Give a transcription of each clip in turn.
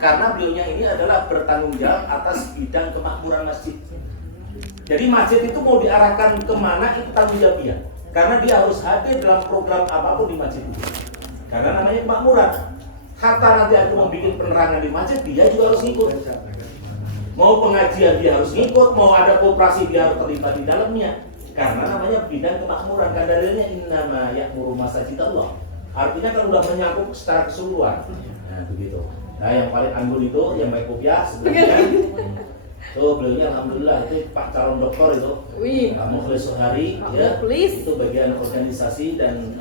Karena beliaunya ini adalah bertanggung jawab atas bidang kemakmuran masjid. Jadi masjid itu mau diarahkan kemana itu tanggung jawab dia. Karena dia harus hadir dalam program apapun di masjid itu. Karena namanya kemakmuran. Hatta nanti aku mau bikin penerangan di masjid, dia juga harus ngikut. Mau pengajian dia harus ngikut, mau ada koperasi dia harus terlibat di dalamnya. Karena namanya bidang kemakmuran. Kan dalilnya innama ya'muru masajidallah. Artinya kan udah menyangkut secara keseluruhan. Nah begitu. Nah yang paling anggun itu yang baik kopiah sebelumnya. Tuh beliaunya alhamdulillah itu Pak calon doktor itu. Wih. Pak Mukhlis Soehari ya. Itu bagian organisasi dan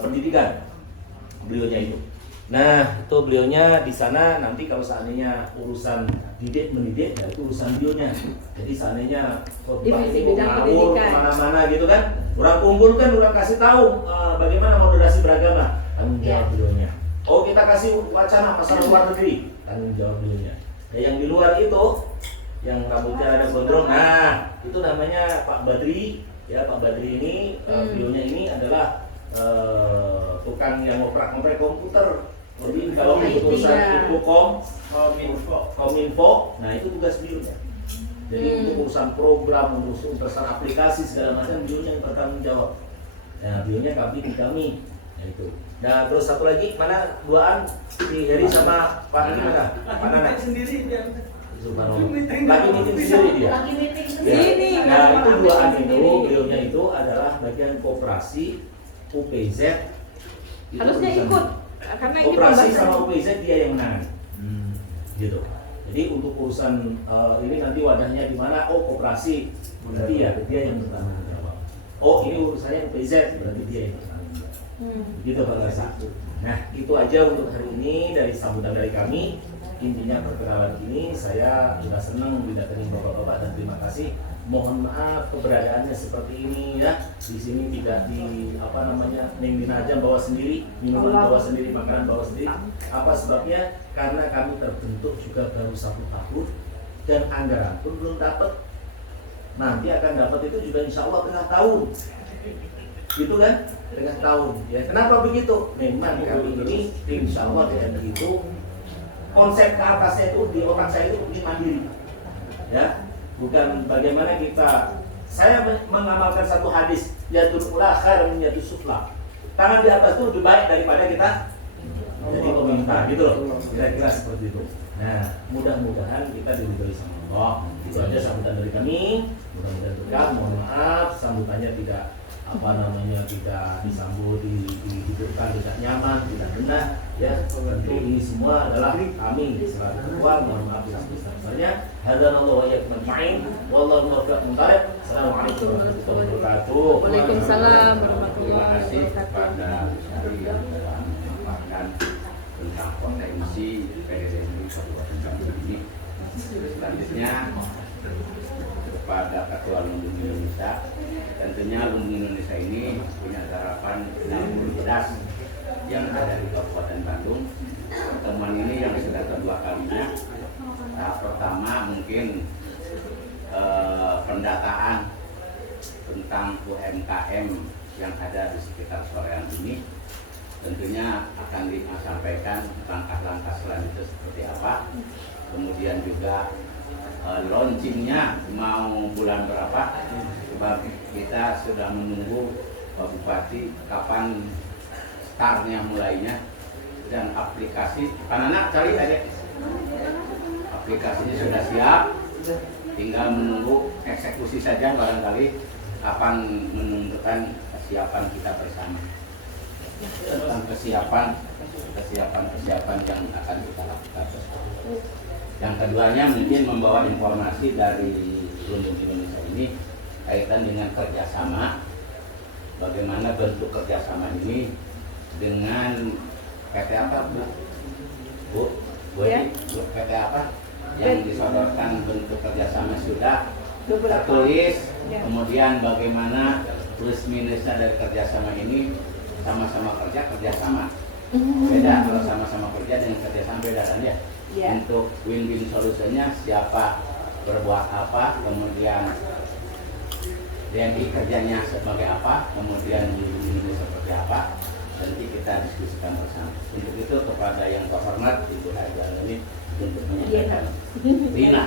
pendidikan beliaunya itu. Nah, itu beliaunya di sana nanti kalau seandainya urusan didik mendidik ya itu urusan beliaunya. Jadi seandainya ngawur mana-mana gitu kan, orang kumpul kan orang kasih tahu bagaimana moderasi beragama, tanggung jawab beliaunya. Oh kita kasih wacana masalah luar negeri, tanggung jawab beliaunya. Ya, yang di luar itu, yang rambutnya ada gondrong, nah itu namanya Pak Badri. Ya Pak Badri ini beliaunya ini adalah tukang yang ngoprek komputer. Jadi kalau untuk urusan Infokom, Kominfo, nah itu tugas beliaunya. Jadi untuk urusan program, untuk urusan aplikasi segala macam beliaunya yang bertanggung jawab. Nah beliaunya kami, nah itu. Nah terus satu lagi mana duaan si Heri sama Pak Nana, Pak Nana sendiri dia. Lagi meeting sendiri dia. Nah itu duaan itu beliaunya itu adalah bagian koperasi UPZ. Harusnya ikut. Karena operasi sama UPZ dia yang menangani, gitu. Jadi untuk urusan ini nanti wadahnya di mana? Oh koperasi, berarti ya dia yang bertanggung jawab. Oh ini urusannya UPZ, berarti dia yang bertanggung jawab. Gitu Pak Garsa. Nah itu aja untuk hari ini dari sambutan dari kami. Intinya perkenalan ini saya sudah senang didatangi bapak-bapak dan terima kasih. Mohon maaf keberadaannya seperti ini ya. Di sini tidak di nengin aja bawa sendiri, minuman bawa sendiri, makanan bawa sendiri. Apa sebabnya? Karena kami terbentuk juga baru 1 tahun dan anggaran pun belum dapat. Nanti akan dapat itu juga insya Allah tengah tahun. Gitu kan? Tengah tahun. Ya kenapa begitu? Memang kami ini insya Allah dengan begitu konsep ke atasnya itu di otak saya itu mandiri. Ya. Bukan bagaimana saya mengamalkan satu hadis yatul ula khair min yatus sufla. Tangan di atas itu lebih baik daripada kita jadi peminta gitu loh. Kira-kira seperti itu. Nah, mudah-mudahan kita diridhoi sama Allah. Itu aja sambutan dari kami. Mudah-mudahan berkah. Mohon maaf sambutannya tidak tidak disambut, dihidupkan, tidak nyaman, tidak benar. Ya, tentu ini semua adalah kami selaku ketua. Mohon maaf besar-besarnya. Hadanallahu wa iyyakum ajma'in. Wallahu muwaffiq mutarib. Assalamualaikum warahmatullahi wabarakatuh. Waalaikumsalam warahmatullahi Terima kasih wabarakatuh. kepada Syari yang telah menyampaikan tentang potensi PDSI Kabupaten Bandung ini. Selanjutnya kepada Ketua Lumbung Indonesia, tentunya Lumbung Indonesia ini punya harapan 60 das yang ada di Kabupaten Bandung. Pertemuan ini yang sudah kedua kalinya. Tahap pertama mungkin pendataan tentang UMKM yang ada di sekitar Soreang ini. Tentunya akan disampaikan langkah-langkah selanjutnya seperti apa. Kemudian juga launchingnya mau bulan berapa, sebab kita sudah menunggu Pak Bupati kapan startnya mulainya, dan aplikasi anak cari aja aplikasinya sudah siap, tinggal menunggu eksekusi saja barangkali kapan menentukan kesiapan kita bersama tentang kesiapan yang akan kita lakukan. Yang keduanya mungkin membawa informasi dari Lumbung Indonesia ini kaitan dengan kerjasama, bagaimana bentuk kerjasama ini dengan PT apa Bu? Ya. PT apa yang disodorkan bentuk kerjasama sudah tertulis, ya. Kemudian bagaimana plus minusnya dari kerjasama ini, sama-sama kerjasama beda, kalau sama-sama kerja dengan kerjasama beda kan ya. Untuk win-win solusinya siapa berbuat apa, kemudian DNI kerjanya sebagai apa, kemudian ini seperti apa. nanti kita diskusikan bersama. Untuk itu kepada yang terhormat Ibu Haji Al-Amin untuk menyampaikan. Rina.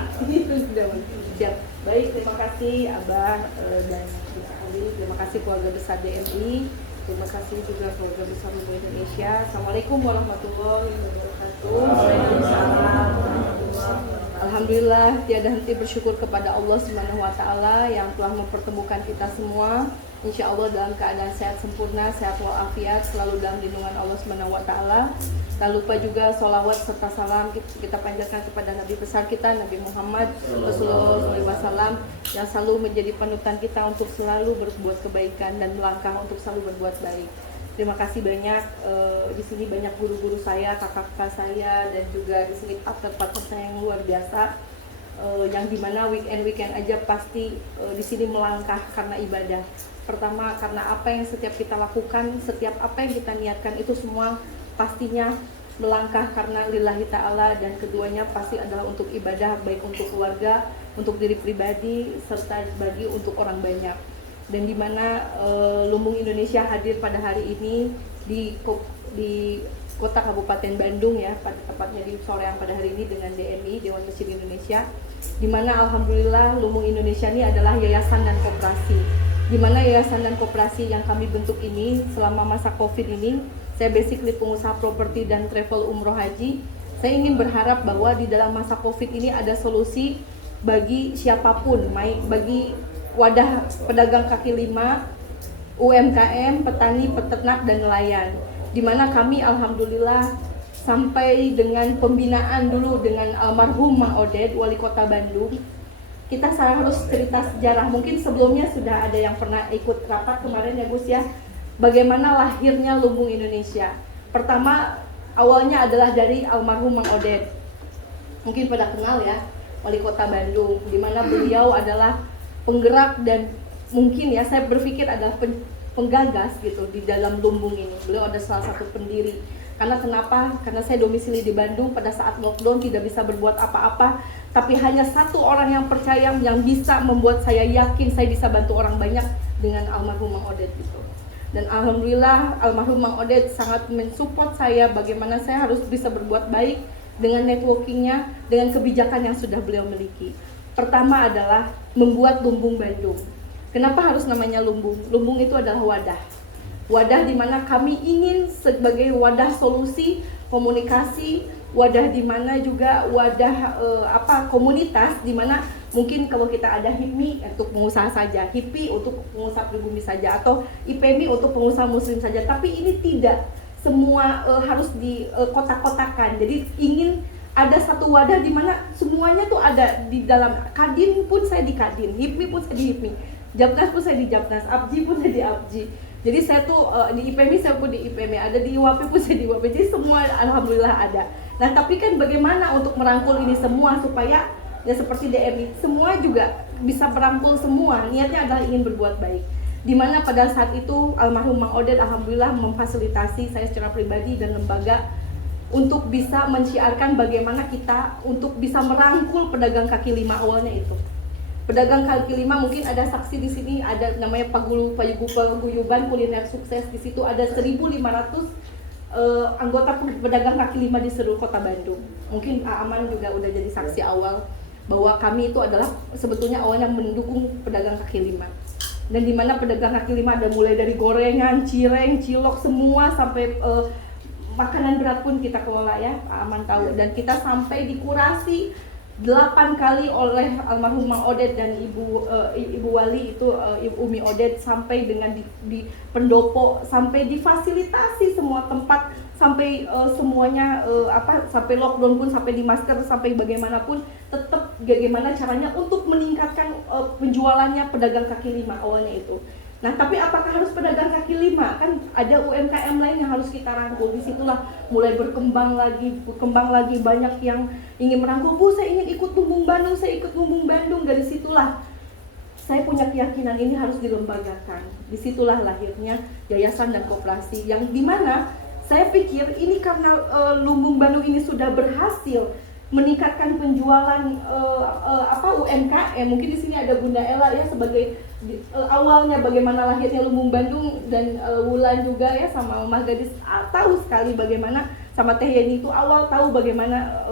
Siap. Baik, terima kasih Abah dan Ibu Ali. Terima kasih keluarga besar DMI. Terima kasih juga keluarga besar Ibu Indonesia. Assalamualaikum warahmatullahi wabarakatuh. Waalaikumsalam. Alhamdulillah, tiada henti bersyukur kepada Allah Subhanahu wa Ta'ala yang telah mempertemukan kita semua. Insya Allah dalam keadaan sehat sempurna, sehat walafiat, selalu dalam lindungan Allah Subhanahu wa Ta'ala. Tak lupa juga sholawat serta salam kita panjatkan kepada Nabi besar kita, Nabi Muhammad Rasulullah SAW, yang selalu menjadi panutan kita untuk selalu berbuat kebaikan dan melangkah untuk selalu berbuat baik. Terima kasih banyak. Di sini banyak guru-guru saya, kakak-kakak saya, dan juga di sini partner-partner saya yang luar biasa. Yang dimana weekend aja pasti di sini melangkah karena ibadah. Pertama karena apa yang setiap kita lakukan, setiap apa yang kita niatkan itu semua pastinya melangkah karena lillahi ta'ala, dan keduanya pasti adalah untuk ibadah, baik untuk keluarga, untuk diri pribadi, serta bagi untuk orang banyak. Dan dimana Lumbung Indonesia hadir pada hari ini di kota Kabupaten Bandung ya, pada tepatnya di sore yang pada hari ini dengan DMI, Dewan Masjid Indonesia, dimana alhamdulillah Lumbung Indonesia ini adalah yayasan dan koperasi, dimana yayasan dan koperasi yang kami bentuk ini selama masa COVID ini. Saya basically pengusaha properti dan travel umroh haji. Saya ingin berharap bahwa di dalam masa COVID ini ada solusi bagi siapapun, bagi wadah pedagang kaki lima, UMKM, petani, peternak, dan nelayan. Dimana kami alhamdulillah sampai dengan pembinaan dulu dengan almarhum Mang Oded, Wali Kota Bandung. Kita harus cerita sejarah, mungkin sebelumnya sudah ada yang pernah ikut rapat kemarin ya Gus ya. Bagaimana lahirnya Lumbung Indonesia. Pertama, awalnya adalah dari almarhum Mang Oded. Mungkin pada kenal ya, Wali Kota Bandung, di mana beliau adalah penggerak dan mungkin ya saya berpikir adalah penggagas gitu di dalam Lumbung ini. Beliau ada salah satu pendiri. Karena kenapa? Karena saya domisili di Bandung, pada saat lockdown tidak bisa berbuat apa-apa, tapi hanya satu orang yang percaya yang bisa membuat saya yakin saya bisa bantu orang banyak dengan almarhum Mang Oded gitu. Dan alhamdulillah almarhum Mang Oded sangat mensupport saya bagaimana saya harus bisa berbuat baik dengan networkingnya, dengan kebijakan yang sudah beliau miliki. Pertama adalah membuat Lumbung Bandung. Kenapa harus namanya Lumbung? Lumbung itu adalah wadah. Wadah di mana kami ingin sebagai wadah solusi, komunikasi, wadah di mana juga wadah komunitas di mana mungkin kalau kita ada HIPMI untuk pengusaha saja, HIPI untuk pengusaha pribumi saja, atau IPMI untuk pengusaha muslim saja. Tapi ini tidak semua harus di kotak-kotakan. Jadi ingin ada satu wadah di mana semuanya tuh ada di dalam. Kadin pun saya di Kadin, HIPMI pun saya di HIPMI, Japnas pun saya di Japnas, APJI pun saya di APJI. Jadi saya tuh di IPMI saya pun di IPMI, ada di IWAPI pun saya di IWAPI. Jadi semua alhamdulillah ada. Nah tapi kan bagaimana untuk merangkul ini semua supaya ya seperti DMI, semua juga bisa merangkul semua, niatnya adalah ingin berbuat baik. Dimana pada saat itu almarhum Mang Oded alhamdulillah memfasilitasi saya secara pribadi dan lembaga untuk bisa mensyiarkan bagaimana kita untuk bisa merangkul pedagang kaki lima awalnya itu. Pedagang kaki lima mungkin ada saksi di sini, ada namanya Paguyuban Kuliner Sukses. Di situ ada 1.500 anggota pedagang kaki lima di seluruh kota Bandung. Mungkin Pak Aman juga udah jadi saksi awal bahwa kami itu adalah sebetulnya awalnya mendukung pedagang kaki lima. Dan di mana pedagang kaki lima ada mulai dari gorengan, cireng, cilok, semua sampai makanan berat pun kita kelola ya, Pak Aman tahu. Dan kita sampai dikurasi 8 kali oleh almarhum Mang Oded dan Ibu Wali itu Ibu Umi Oded, sampai dengan di pendopo, sampai difasilitasi semua tempat, sampai semuanya sampai lockdown pun, sampai di masker, sampai bagaimanapun tetap bagaimana caranya untuk meningkatkan penjualannya pedagang kaki lima awalnya itu. Nah, tapi apakah harus pedagang kaki lima? Kan ada UMKM lain yang harus kita rangkul. Disitulah mulai berkembang lagi banyak yang ingin merangkul. Bu, saya ingin ikut Lumbung Bandung, saya ikut Lumbung Bandung. Dari situlah saya punya keyakinan ini harus dilembagakan. Disitulah lahirnya yayasan dan koperasi yang dimana saya pikir ini karena Lumbung Bandung ini sudah berhasil meningkatkan penjualan UMKM. Mungkin di sini ada Bunda Ella ya sebagai awalnya bagaimana lahirnya Lumbung Bandung, dan Wulan juga ya sama Mama Gadis tahu sekali bagaimana, sama Teh Yeni itu awal tahu bagaimana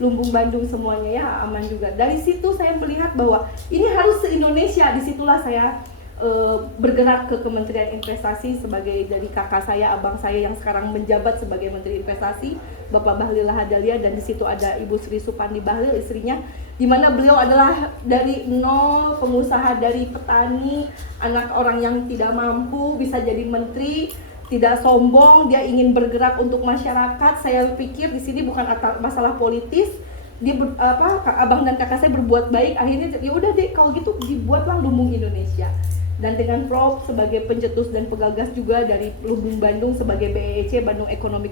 Lumbung Bandung semuanya ya aman juga. Dari situ saya melihat bahwa ini harus se-Indonesia. Disitulah saya bergerak ke Kementerian Investasi sebagai dari kakak saya, abang saya yang sekarang menjabat sebagai Menteri Investasi, Bapak Bahlil Lahadalia, dan di situ ada Ibu Sri Supandi Bahlil, istrinya, di mana beliau adalah dari nol, pengusaha dari petani, anak orang yang tidak mampu bisa jadi menteri, tidak sombong, dia ingin bergerak untuk masyarakat. Saya pikir di sini bukan masalah politis. Dia abang dan kakak saya berbuat baik, akhirnya ya udah deh kalau gitu dibuatlah Lumbung Indonesia. Dan dengan Prof sebagai pencetus dan pegagas juga dari Lumbung Bandung sebagai BEC, Bandung Economic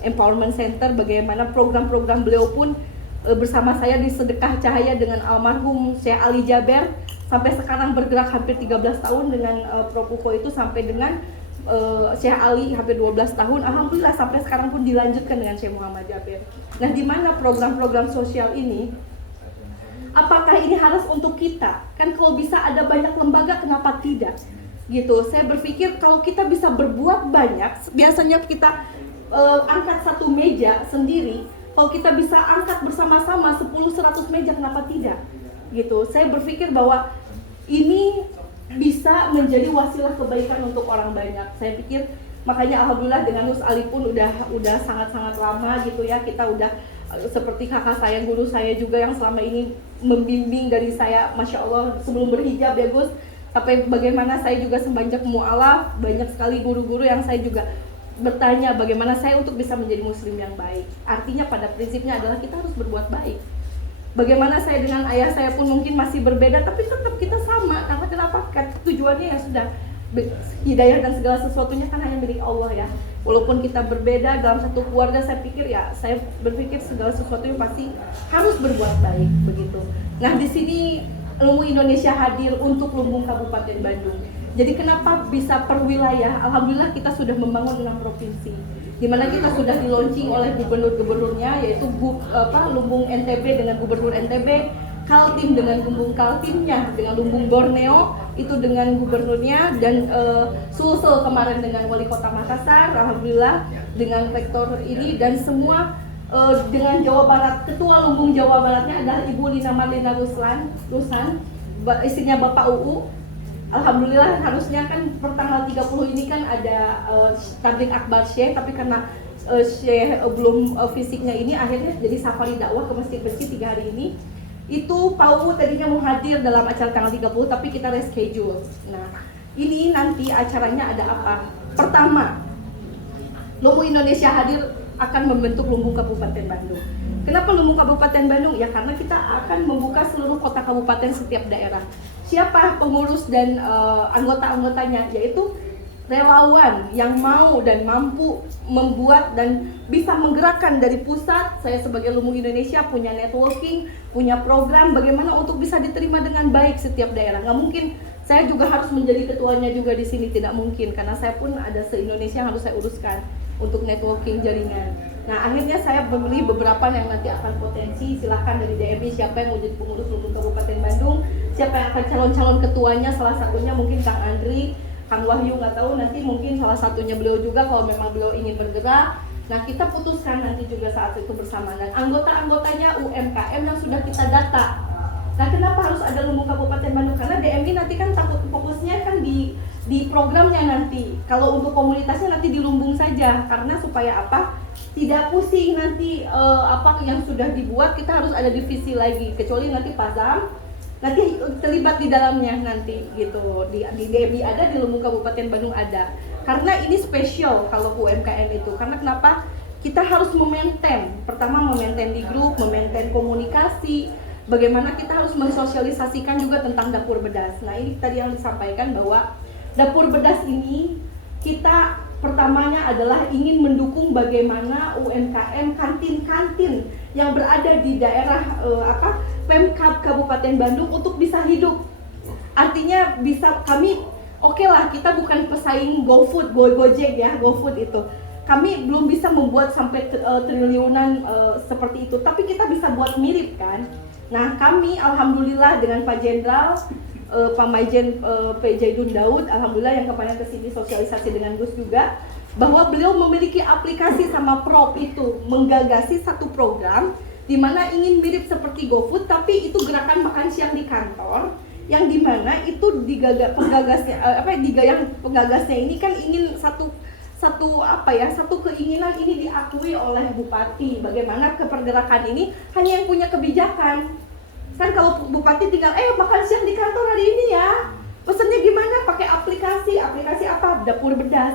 Empowerment Center, bagaimana program-program beliau pun bersama saya di Sedekah Cahaya dengan almarhum Syekh Ali Jaber sampai sekarang bergerak hampir 13 tahun dengan Prof Uko itu sampai dengan Syekh Ali hampir 12 tahun. Alhamdulillah sampai sekarang pun dilanjutkan dengan Syekh Muhammad Jaber. Nah, di mana program-program sosial ini, apakah ini harus untuk kita? Kan kalau bisa ada banyak lembaga, kenapa tidak? Gitu. Saya berpikir kalau kita bisa berbuat banyak, biasanya kita angkat satu meja sendiri, kalau kita bisa angkat bersama-sama 10-100 meja, kenapa tidak? Gitu. Saya berpikir bahwa ini bisa menjadi wasilah kebaikan untuk orang banyak. Saya pikir makanya alhamdulillah dengan Nus Ali pun udah sangat-sangat lama gitu ya, kita udah seperti kakak saya, guru saya juga yang selama ini membimbing dari saya, Masya Allah, sebelum berhijab ya Gus, sampai bagaimana saya juga semenjak mu'alaf, banyak sekali guru-guru yang saya juga bertanya bagaimana saya untuk bisa menjadi muslim yang baik. Artinya pada prinsipnya adalah kita harus berbuat baik. Bagaimana saya dengan ayah saya pun mungkin masih berbeda, tapi tetap kita sama. Karena kenapa? Tujuannya yang sudah hidayah dan segala sesuatunya kan hanya milik Allah ya. Walaupun kita berbeda dalam satu keluarga, saya pikir ya, saya berpikir segala sesuatunya pasti harus berbuat baik begitu. Nah, di sini Lumbung Indonesia hadir untuk Lumbung Kabupaten Bandung. Jadi kenapa bisa per wilayah? Alhamdulillah kita sudah membangun 6 provinsi, di mana kita sudah di launching oleh gubernur-gubernurnya, yaitu Lumbung NTB dengan Gubernur NTB, Kaltim dengan Lumbung Kaltimnya, dengan Lumbung Borneo itu dengan gubernurnya, dan Sulsel kemarin dengan Wali Kota Makassar, alhamdulillah dengan rektor ini, dan semua dengan Jawa Barat. Ketua Lumbung Jawa Baratnya adalah Ibu Lina Marlina Rusan, istrinya Bapak UU. Alhamdulillah, harusnya kan per tanggal 30 ini kan ada tablik akbar Syekh, tapi karena Syekh belum fisiknya ini, akhirnya jadi safari dakwah ke masjid-masjid 3 hari ini. Itu Pak UU tadinya mau hadir dalam acara tanggal 30, tapi kita reschedule. Nah, ini nanti acaranya ada apa? Pertama, Lumbung Indonesia hadir akan membentuk Lumbung Kabupaten Bandung. Kenapa Lumbung Kabupaten Bandung? Ya karena kita akan membuka seluruh kota kabupaten setiap daerah. Siapa pengurus dan anggota-anggotanya? Yaitu relawan yang mau dan mampu membuat dan bisa menggerakkan dari pusat. Saya sebagai Lumbung Indonesia punya networking, punya program bagaimana untuk bisa diterima dengan baik setiap daerah. Nggak mungkin saya juga harus menjadi ketuanya juga di sini, tidak mungkin, karena saya pun ada se-Indonesia yang harus saya uruskan untuk networking jaringan. Nah, akhirnya saya memilih beberapa yang nanti akan potensi. Silahkan dari DMI siapa yang mau jadi pengurus Lumbung Kabupaten Bandung, siapa yang akan calon-calon ketuanya, salah satunya mungkin Kang Andri, Kang Wahyu, nggak tahu, nanti mungkin salah satunya beliau juga kalau memang beliau ingin bergerak. Nah, kita putuskan nanti juga saat itu bersama, dan anggota-anggotanya UMKM yang sudah kita data. Nah, kenapa harus ada Lumbung Kabupaten Bandung? Karena DMI nanti kan takut fokusnya kan di programnya nanti. Kalau untuk komunitasnya nanti di Lumbung saja, karena supaya apa? Tidak pusing nanti apa yang sudah dibuat, kita harus ada divisi lagi, kecuali nanti Pazam nanti terlibat di dalamnya nanti gitu. Di DMI ada, di Lumbung Kabupaten Bandung ada. Karena ini spesial kalau UMKM itu. Karena kenapa? Kita harus memaintain. Pertama memaintain di grup, memaintain komunikasi. Bagaimana kita harus mensosialisasikan juga tentang dapur bedas. Nah, ini tadi yang disampaikan bahwa dapur bedas ini kita pertamanya adalah ingin mendukung bagaimana UMKM kantin-kantin yang berada di daerah Pemkab Kabupaten Bandung untuk bisa hidup. Artinya bisa kami oke lah, kita bukan pesaing GoFood, Gojek ya, GoFood itu. kami belum bisa membuat sampai triliunan seperti itu, tapi kita bisa buat mirip kan. Nah kami alhamdulillah dengan Pak Jenderal, Pak Majen P. Jaidun Daud, alhamdulillah yang kemarin kesini sosialisasi dengan Gus juga, bahwa beliau memiliki aplikasi sama Prop itu menggagasi satu program di mana ingin mirip seperti GoFood, tapi itu gerakan makan siang di kantor, yang dimana itu penggagasnya ini kan ingin satu keinginan ini diakui oleh bupati, bagaimana kepergerakan ini hanya yang punya kebijakan. Kan kalau bupati tinggal makan siang di kantor hari ini ya, pesannya gimana, pakai aplikasi apa, dapur bedas,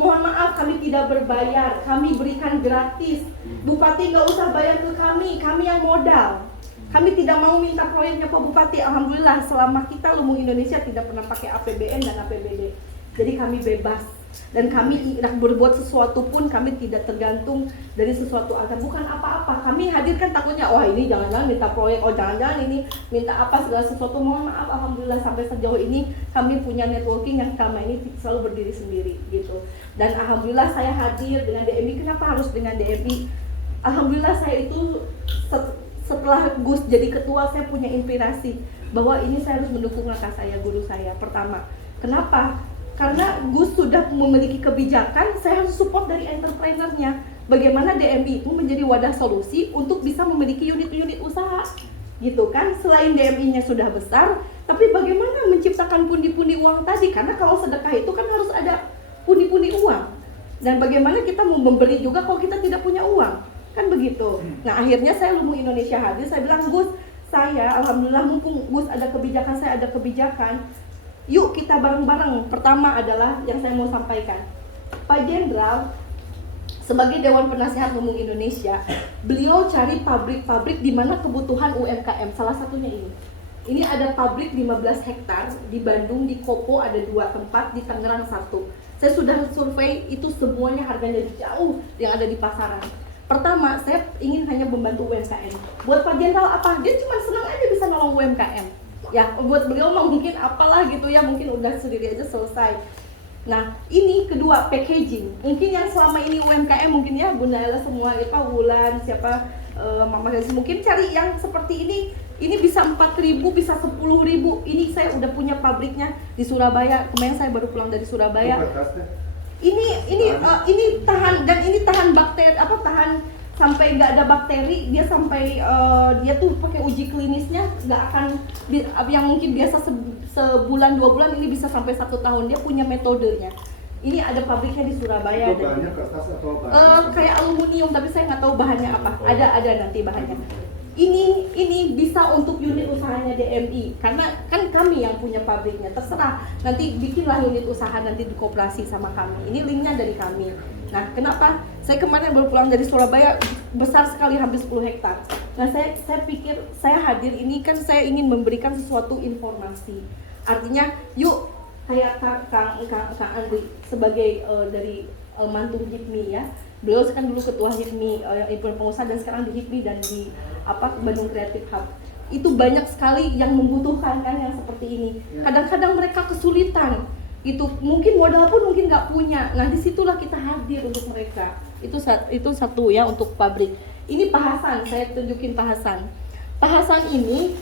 mohon maaf kami tidak berbayar, kami berikan gratis, bupati nggak usah bayar ke kami yang modal. Kami tidak mau minta proyeknya Pak Bupati. Alhamdulillah selama kita Lumbung Indonesia tidak pernah pakai APBN dan APBD, jadi kami bebas. Dan kami berbuat sesuatu pun kami tidak tergantung dari sesuatu agar bukan apa-apa. Kami hadirkan takutnya, wah ini jangan-jangan minta proyek, jangan-jangan ini minta apa segala sesuatu. Mohon maaf, alhamdulillah sampai sejauh ini kami punya networking yang selama ini selalu berdiri sendiri gitu. Dan alhamdulillah saya hadir dengan DMI. Kenapa harus dengan DMI? Alhamdulillah saya itu setelah Gus jadi ketua, saya punya inspirasi bahwa ini saya harus mendukung kakak saya, guru saya. Pertama, kenapa? Karena Gus sudah memiliki kebijakan, saya harus support dari entrepreneurnya. Bagaimana DMI itu menjadi wadah solusi untuk bisa memiliki unit-unit usaha, gitu kan? Selain DMI-nya sudah besar, tapi bagaimana menciptakan pundi-pundi uang tadi? Karena kalau sedekah itu kan harus ada pundi-pundi uang. Dan bagaimana kita mau memberi juga kalau kita tidak punya uang? Kan begitu. Nah akhirnya saya Lumbung Indonesia hadir, saya bilang, Gus, saya alhamdulillah mumpung Gus ada kebijakan, saya ada kebijakan, yuk kita bareng-bareng. Pertama adalah yang saya mau sampaikan, Pak Jenderal sebagai Dewan Penasihat Lumbung Indonesia, beliau cari pabrik-pabrik di mana kebutuhan UMKM. Salah satunya ini ada pabrik 15 hektar di Bandung, di Kopo ada 2 tempat, di Tangerang 1. Saya sudah survei itu semuanya harganya jauh yang ada di pasaran. Pertama, saya ingin hanya membantu UMKM. Buat Pak Jenderal apa? Dia cuma senang aja bisa nolong UMKM. Ya, buat beliau mah mungkin apalah gitu ya, mungkin udah sendiri aja selesai. Nah, ini kedua, packaging. Mungkin yang selama ini UMKM mungkin ya Bunda Ella semua, Wulan, siapa, Mama Gazi, mungkin cari yang seperti ini bisa 4.000, bisa 10.000. Ini saya udah punya pabriknya di Surabaya. Kemarin saya baru pulang dari Surabaya. Ini tahan, dan ini tahan bakteri, tahan sampai nggak ada bakteri, dia sampai dia tuh pakai uji klinisnya nggak akan yang mungkin biasa sebulan 2 bulan, ini bisa sampai 1 tahun. Dia punya metodenya. Ini ada pabriknya di Surabaya. Itu bahannya kertas atau bahan? Kayak aluminium, tapi saya nggak tahu bahannya apa. Ada nanti bahannya. Ini bisa untuk unit usahanya DMI, karena kan kami yang punya pabriknya. Terserah, nanti bikinlah unit usaha nanti di koperasi sama kami. Ini linknya dari kami. Nah, kenapa? Saya kemarin baru pulang dari Surabaya, besar sekali, hampir 10 hektar. Nah, saya pikir saya hadir ini kan saya ingin memberikan sesuatu informasi. Artinya, yuk kayak Kang Andri sebagai dari mantu HIPMI ya. Beliau kan dulu ketua HIPMI, pengusaha, dan sekarang di HIPMI dan di Bandung Creative Hub. Itu banyak sekali yang membutuhkan kan yang seperti ini. Kadang-kadang mereka kesulitan. Itu mungkin modal pun mungkin nggak punya. Nah disitulah kita hadir untuk mereka. Itu satu ya untuk pabrik. Ini Pak Hasan, saya tunjukin Pak Hasan. Pak Hasan ini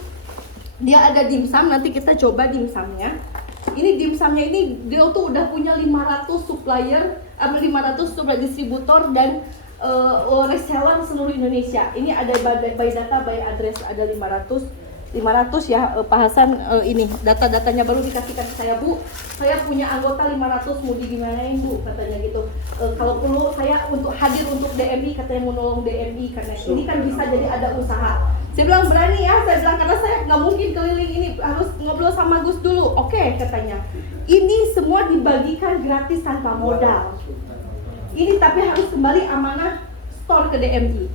dia ada dimsum, nanti kita coba dimsumnya. Ini dimsumnya ini dia tuh udah punya 500 supplier, 500 distributor dan reseller seluruh Indonesia. Ini ada by data, by address, ada 500 ya. Pak Hasan ini data-datanya baru dikasihkan ke saya, Bu. Saya punya anggota 500, mau digimanain Bu, katanya gitu. Kalau perlu saya untuk hadir untuk DMI, katanya mau nolong DMI karena ini kan bisa jadi ada usaha. Saya bilang berani ya, saya bilang karena saya nggak mungkin keliling ini, harus ngobrol sama Gus dulu. Oke, katanya. Ini semua dibagikan gratis tanpa modal. Ini tapi harus kembali amanah store ke DMI.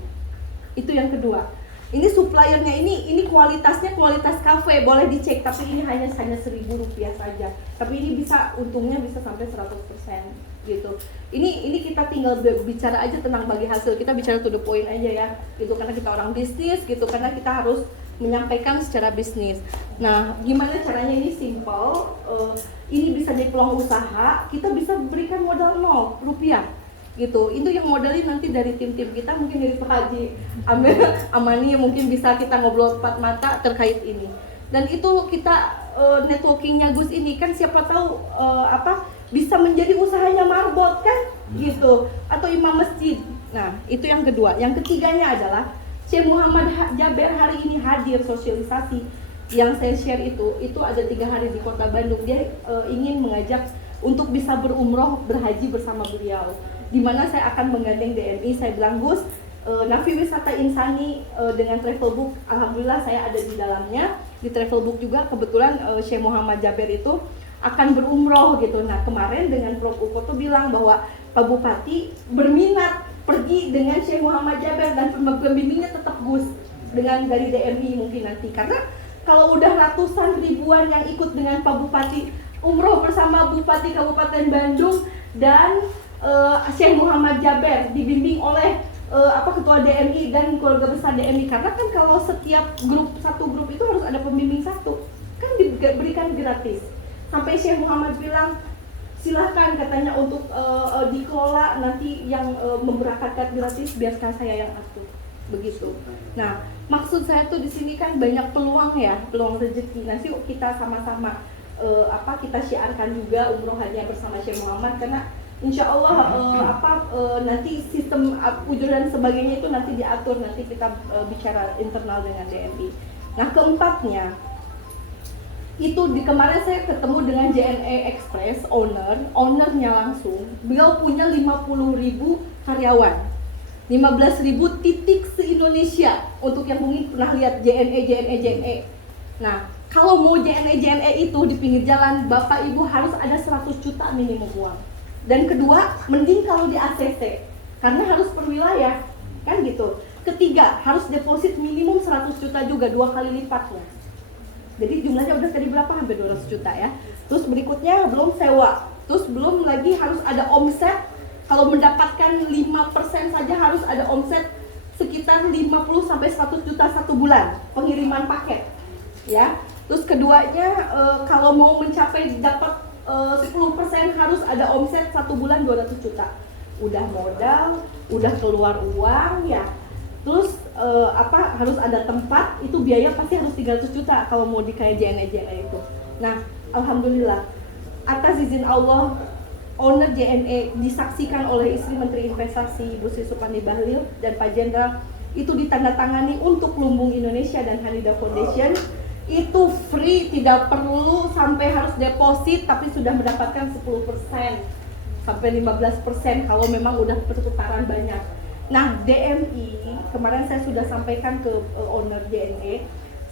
Itu yang kedua. Ini suppliernya ini kualitasnya kualitas kafe, boleh dicek, tapi ini hanya Rp1.000 saja. Tapi ini bisa untungnya bisa sampai 100% gitu. Ini kita tinggal bicara aja tentang bagi hasil. Kita bicara to the point aja ya. Gitu karena kita orang bisnis gitu, karena kita harus menyampaikan secara bisnis. Nah, gimana caranya? Ini simple. Ini bisa jadi peluang usaha. Kita bisa berikan modal Rp0. gitu. Itu yang modelin nanti dari tim-tim kita, mungkin dari Pak Haji Amani mungkin bisa kita ngobrol empat mata terkait ini. Dan itu kita networkingnya Gus ini kan siapa tahu bisa menjadi usahanya marbot kan gitu, atau imam masjid. Nah itu yang kedua. Yang ketiganya adalah Syekh Muhammad Jaber hari ini hadir sosialisasi yang saya share itu ada 3 hari di Kota Bandung. Dia ingin mengajak untuk bisa berumroh, berhaji bersama beliau, di mana saya akan menggandeng DMI. Saya bilang, Gus, Nafi Wisata Insani dengan Travelbook, alhamdulillah saya ada di dalamnya. Di Travelbook juga kebetulan Syekh Muhammad Jaber itu akan berumroh gitu. Nah kemarin dengan Prof Uko tuh bilang bahwa Pak Bupati berminat pergi dengan Syekh Muhammad Jaber dan pembimbingnya tetap Gus dengan dari DMI mungkin nanti, karena kalau udah ratusan ribuan yang ikut dengan Pak Bupati umroh bersama Bupati Kabupaten Bandung dan Syekh Muhammad Jaber dibimbing oleh Ketua DMI dan keluarga besar DMI, karena kan kalau setiap satu grup itu harus ada pembimbing satu, kan diberikan gratis. Sampai Syekh Muhammad bilang silahkan katanya untuk dikelola nanti yang memberangkatkan gratis biarkan saya yang atur begitu. Nah maksud saya tuh di sini kan banyak peluang ya, peluang rezeki. Nanti kita sama-sama kita syiarkan juga umrohnya bersama Syekh Muhammad, karena insya Allah nanti sistem ujur dan sebagainya itu nanti diatur, nanti kita bicara internal dengan DMI. Nah keempatnya itu kemarin saya ketemu dengan JNE Express ownernya langsung. Beliau punya 50.000 karyawan, 15.000 titik se-Indonesia. Untuk yang mungkin pernah lihat JNE. Nah kalau mau JNE itu di pinggir jalan, Bapak Ibu harus ada 100 juta minimum uang. Dan kedua, mending kalau di ACC, karena harus per wilayah, kan gitu. Ketiga, harus deposit minimum 100 juta juga, 2 kali lipatnya. Jadi jumlahnya udah tadi berapa? Hampir 200 juta ya. Terus berikutnya belum sewa. Terus belum lagi harus ada omset. Kalau mendapatkan 5% saja harus ada omset sekitar 50-100 juta satu bulan pengiriman paket. Ya. Terus keduanya kalau mau mencapai dapat 10% harus ada omset satu bulan 200 juta. Udah modal, udah keluar uang ya. Terus harus ada tempat, itu biaya pasti harus 300 juta kalau mau di kayak JNE itu. Nah, alhamdulillah atas izin Allah owner JNE disaksikan oleh istri Menteri Investasi Ibu Sri Supandi Bahlil dan Pak Jenderal, itu ditandatangani untuk Lumbung Indonesia dan Hanida Foundation. Itu free, tidak perlu sampai harus deposit, tapi sudah mendapatkan 10% sampai 15% kalau memang udah perputaran banyak. Nah DMI kemarin saya sudah sampaikan ke owner JNE,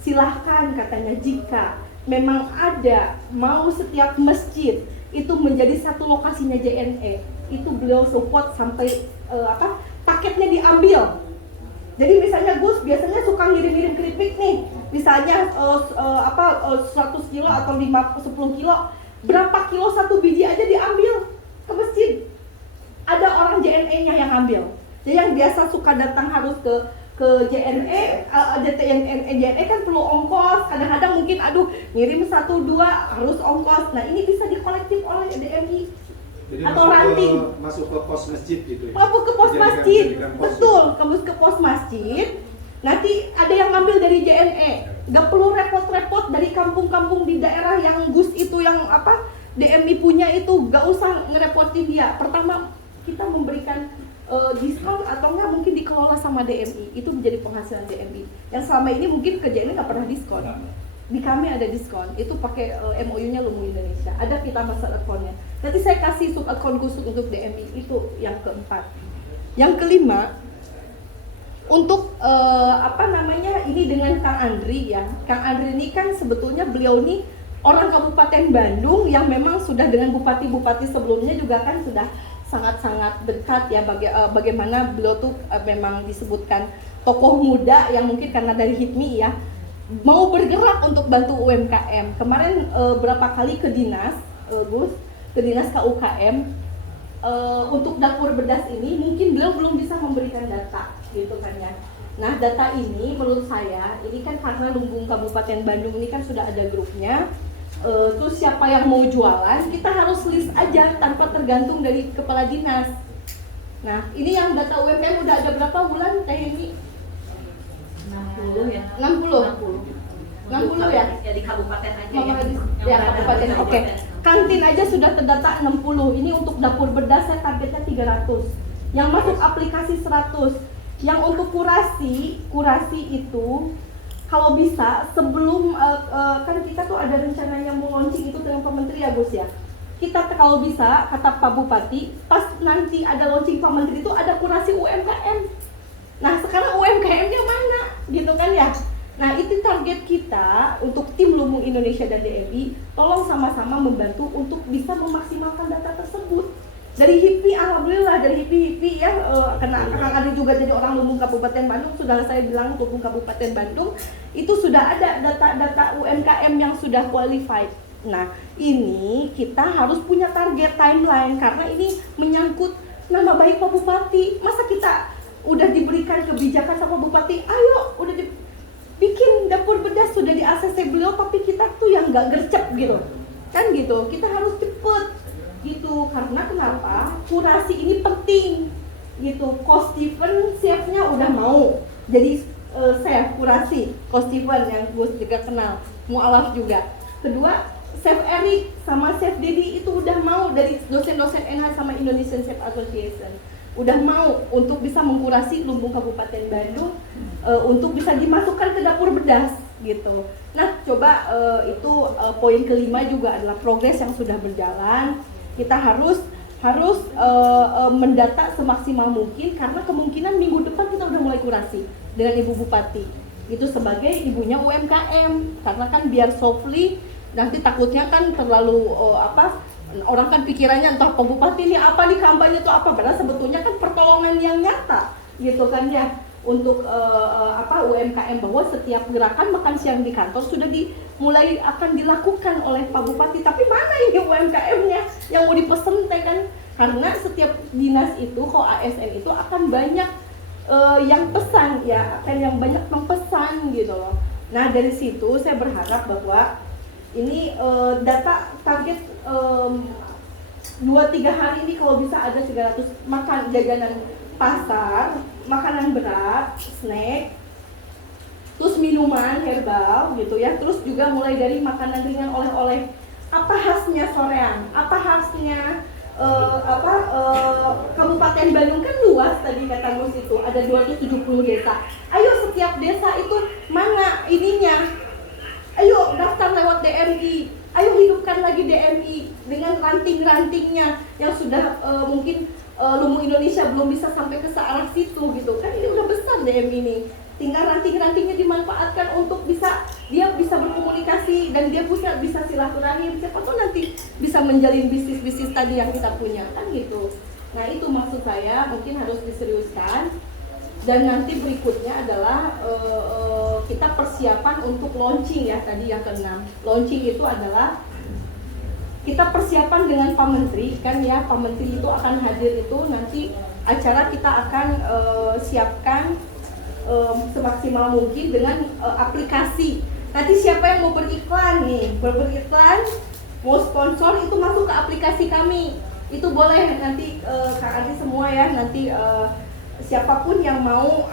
silahkan katanya jika memang ada mau setiap masjid itu menjadi satu lokasinya JNE, itu beliau support sampai paketnya diambil. Jadi misalnya Gus biasanya suka ngirim-ngirim keripik nih, misalnya 100 kilo atau 10 kilo, berapa kilo satu biji aja diambil ke masjid. Ada orang JNE-nya yang ambil. Jadi yang biasa suka datang harus ke JNE, JNE kan perlu ongkos, kadang-kadang mungkin ngirim 1-2 harus ongkos. Nah ini bisa dikolektif oleh DMI. Jadi atau ranting masuk ke pos masjid gitu ya? Masuk ke pos masjid, betul, ke pos masjid. Nanti ada yang ngambil dari JNE, gak perlu repot-repot dari kampung-kampung di daerah yang Gus itu yang DMI punya itu, gak usah ngerepotin dia. Pertama kita memberikan diskon atau enggak mungkin dikelola sama DMI, itu menjadi penghasilan DMI. Yang selama ini mungkin ke JNE gak pernah diskon. Di kami ada diskon, itu pakai MOU-nya Lumbung Indonesia. Ada kita master account-nya. Nanti saya kasih sub account khusus untuk DMI, itu yang keempat. Yang kelima, untuk ini dengan Kang Andri ya. Kang Andri ini kan sebetulnya beliau ini orang Kabupaten Bandung yang memang sudah dengan bupati-bupati sebelumnya juga kan sudah sangat-sangat dekat ya. Bagaimana beliau tuh memang disebutkan tokoh muda yang mungkin karena dari HIPMI ya, mau bergerak untuk bantu UMKM. Kemarin berapa kali ke dinas, Gus, ke dinas KUKM untuk dapur bedas ini, mungkin beliau belum bisa memberikan data, gitu kan ya. Nah data ini menurut saya, ini kan karena Lumbung Kabupaten Bandung ini kan sudah ada grupnya. Terus siapa yang mau jualan, kita harus list aja tanpa tergantung dari kepala dinas. Nah, ini yang data UMKM udah ada berapa bulan Teh Heni? 60 ya. 60 ya? Ya di kabupaten aja Mama ya. ya kabupaten. Oke. Kantin aja sudah terdata 60. Ini untuk dapur bedah saya targetnya 300. Yang masuk aplikasi 100. Yang untuk kurasi itu kalau bisa sebelum kan kita tuh ada rencananya mau launching itu dengan Pak Menteri ya Gus ya. Kita kalau bisa kata Pak Bupati pas nanti ada launching Pak Menteri itu ada kurasi UMKM. Nah sekarang UMKM-nya mana gitu kan ya. Nah itu target kita untuk tim Lumbung Indonesia dan DMI, tolong sama-sama membantu untuk bisa memaksimalkan data tersebut. Dari HIPI, alhamdulillah dari HIPI ya, karena Kang Adi juga jadi orang Lumbung Kabupaten Bandung, sudah saya bilang Lumbung Kabupaten Bandung, itu sudah ada data-data UMKM yang sudah qualified. Nah ini kita harus punya target timeline, karena ini menyangkut nama baik Pak Bupati. Masa kita udah diberikan kebijakan sama Bupati, ayo udah bikin dapur bedah sudah di ACC beliau, tapi kita tuh yang nggak gercep gitu kan gitu. Kita harus cepet gitu, karena kenapa? Kurasi ini penting gitu. Coach Steven chefnya udah mau jadi chef kurasi, Coach Steven yang Gus juga kenal, mualaf juga. Kedua, Chef Eric sama Chef Dedi itu udah mau dari dosen-dosen NH sama Indonesian Chef Association, udah mau untuk bisa mengkurasi Lumbung Kabupaten Bandung untuk bisa dimasukkan ke dapur bedah gitu. Nah, coba itu poin kelima juga adalah progres yang sudah berjalan. Kita harus mendata semaksimal mungkin, karena kemungkinan minggu depan kita udah mulai kurasi dengan Ibu Bupati. Itu sebagai ibunya UMKM, karena kan biar softly nanti takutnya kan terlalu orang kan pikirannya entah Pak Bupati ini apa nih, kampanye itu apa, padahal sebetulnya kan pertolongan yang nyata gitu kan ya untuk UMKM, bahwa setiap gerakan makan siang di kantor sudah mulai akan dilakukan oleh Pak Bupati. Tapi mana ini UMKM-nya yang mau dipesen teh kan, karena setiap dinas itu kalau ASN itu akan banyak yang pesan ya, akan yang banyak mempesan gitu loh. Nah dari situ saya berharap bahwa ini data target 2-3 hari ini kalau bisa ada 300 makan jajanan pasar, makanan berat, snack, terus minuman herbal gitu ya, terus juga mulai dari makanan ringan, oleh-oleh. Apa khasnya soreang? Apa khasnya Kabupaten Bandung kan luas tadi kata Gus, itu ada 270 desa. Ayo setiap desa itu mana ininya? Ayo daftar lewat DMI, ayo hidupkan lagi DMI dengan ranting-rantingnya yang sudah mungkin Lumbung Indonesia belum bisa sampai ke searah situ gitu kan. Ini udah besar DMI ini, tinggal ranting-rantingnya dimanfaatkan untuk dia bisa berkomunikasi dan dia bisa silaturahim, siapa tuh nanti bisa menjalin bisnis-bisnis tadi yang kita punya kan gitu. Nah itu maksud saya mungkin harus diseriuskan. Dan nanti berikutnya adalah kita persiapan untuk launching ya, tadi yang ke-6. Launching itu adalah kita persiapan dengan Pak Menteri kan ya, Pak Menteri itu akan hadir, itu nanti acara kita akan siapkan semaksimal mungkin dengan aplikasi. Nanti siapa yang mau beriklan nih, beriklan, mau sponsor itu masuk ke aplikasi kami. Itu boleh nanti Kak Adi semua ya, nanti siapapun yang mau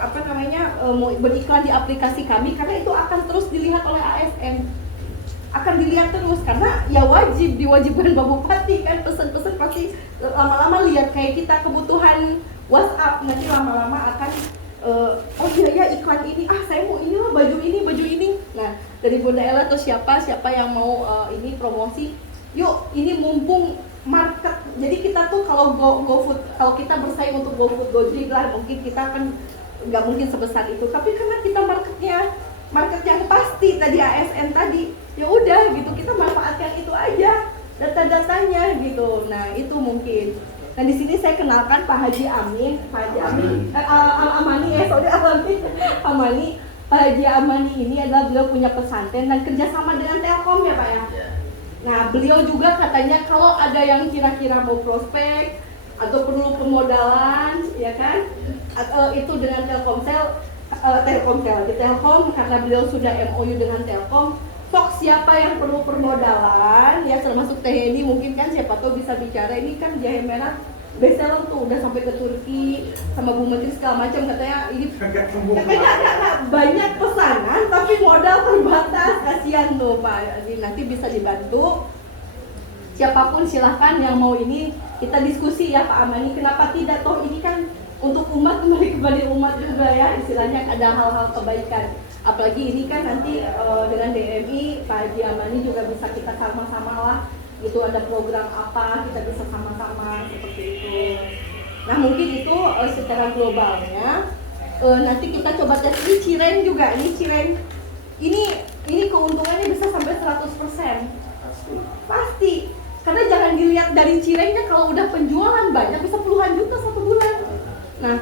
mau beriklan di aplikasi kami, karena itu akan terus dilihat oleh ASN, akan dilihat terus, karena ya diwajibkan Pak Bupati kan, pesen-pesen pasti lama-lama lihat kayak kita kebutuhan WhatsApp, nanti lama-lama akan oh iya iklan ini, saya mau ini loh, baju ini. Nah dari Bunda Ella atau siapa yang mau ini promosi, yuk ini mumpung market. Jadi kita tuh kalau GoFood, kalau kita bersaing untuk GoFood, Gojek lah, mungkin kita kan nggak mungkin sebesar itu. Tapi karena kita market yang pasti tadi ASN tadi, ya udah gitu, kita manfaatkan itu aja data-datanya gitu. Nah itu mungkin. Nah di sini saya kenalkan Pak Haji Amani, Pak Haji Amani ini adalah beliau punya pesantren dan kerjasama dengan Telkom ya Pak ya. Nah beliau juga katanya kalau ada yang kira-kira mau prospek atau perlu pemodalan ya kan, itu dengan Telkom, karena beliau sudah MOU dengan Telkom. Sok siapa yang perlu permodalan ya, termasuk Teh Heni mungkin kan, siapa tahu bisa bicara. Ini kan jahe merah bestseller tuh, udah sampai ke Turki sama Bu Menteri segala macam, katanya ini katanya banyak pesanan tapi modal terbatas, kasihan tuh Pak. Jadi nanti bisa dibantu, siapapun silahkan yang mau ini, kita diskusi ya Pak Amani, kenapa tidak, toh ini kan untuk umat, kembali kepada umat juga ya, istilahnya ada hal-hal kebaikan. Apalagi ini kan nanti dengan DMI, Pak Haji Amani juga bisa kita sama-sama lah, itu ada program apa, kita bisa sama-sama seperti itu. Nah mungkin itu secara globalnya, nanti kita coba tes ini Cireng juga, ini Cireng, ini keuntungannya bisa sampai 100%. Pasti. Karena jangan dilihat dari Cirengnya, kalau udah penjualan banyak bisa puluhan juta satu bulan. Nah,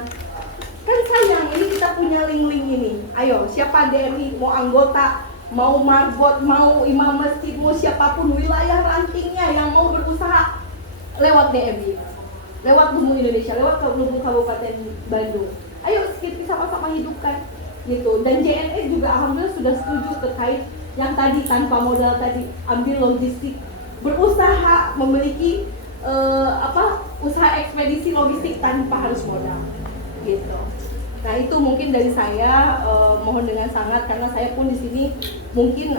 kan sayang ini kita punya link-link ini. Ayo, siapa DMI, mau anggota, mau marbot, mau imam masjid, mau siapapun wilayah rantingnya yang mau berusaha lewat DMI, lewat Lumbung Indonesia, lewat Lumbung Kabupaten Bandung. Ayo kita sama-sama hidupkan gitu. Dan JNS juga alhamdulillah sudah setuju terkait yang tadi tanpa modal tadi, ambil logistik, berusaha memiliki usaha ekspedisi logistik tanpa harus modal gitu. Nah itu mungkin dari saya, mohon dengan sangat, karena saya pun di sini mungkin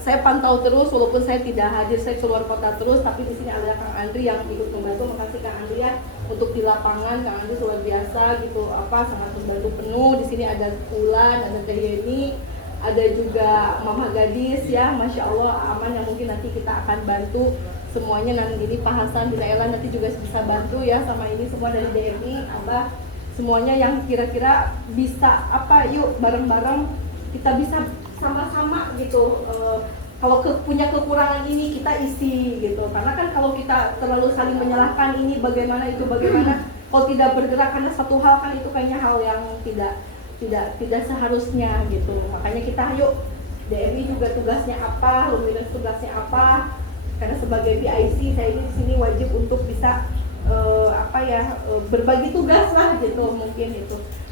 saya pantau terus walaupun saya tidak hadir, saya keluar kota terus, tapi di sini ada Kang Andri yang ikut membantu. Makasih Kang Andri ya untuk di lapangan, Kang Andri luar biasa gitu, sangat membantu penuh. Di sini ada Ulan, ada Teh Yeni, ada juga Mama Gadis ya, Masya Allah aman, yang mungkin nanti kita akan bantu semuanya. Nanti ini Pak Hasan, Bila Ella nanti juga bisa bantu ya sama ini semua dari DMI, Abah, semuanya yang kira-kira bisa yuk bareng-bareng kita bisa sama-sama gitu. Kalau punya kekurangan ini kita isi gitu, karena kan kalau kita terlalu saling menyalahkan ini bagaimana itu bagaimana, kalau tidak bergerak karena satu hal kan itu kayaknya hal yang tidak seharusnya gitu. Makanya kita yuk, DMI juga tugasnya apa, Luminas tugasnya apa, karena sebagai PIC saya ini di sini wajib untuk bisa berbagi tugas lah gitu.